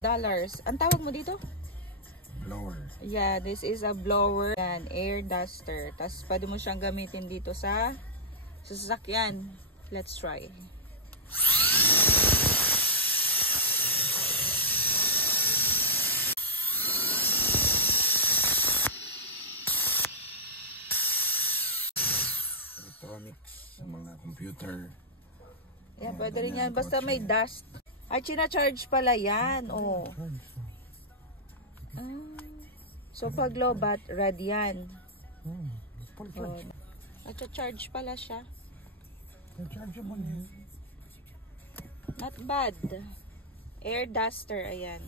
$. Ang tawag mo dito? Blower. Yeah, this is a blower. Yan, air duster. Tapos pwede mo siyang gamitin dito sa sasakyan. Let's try. Electronics, sa mga computer. Yeah, pwede rin yan. Basta may dust. Ay, charge pala yan. Oh. So, pag low bat, red yan. Full Oh. charge. Charge pala siya. Chargeable yan. Not bad. Air duster, ayan.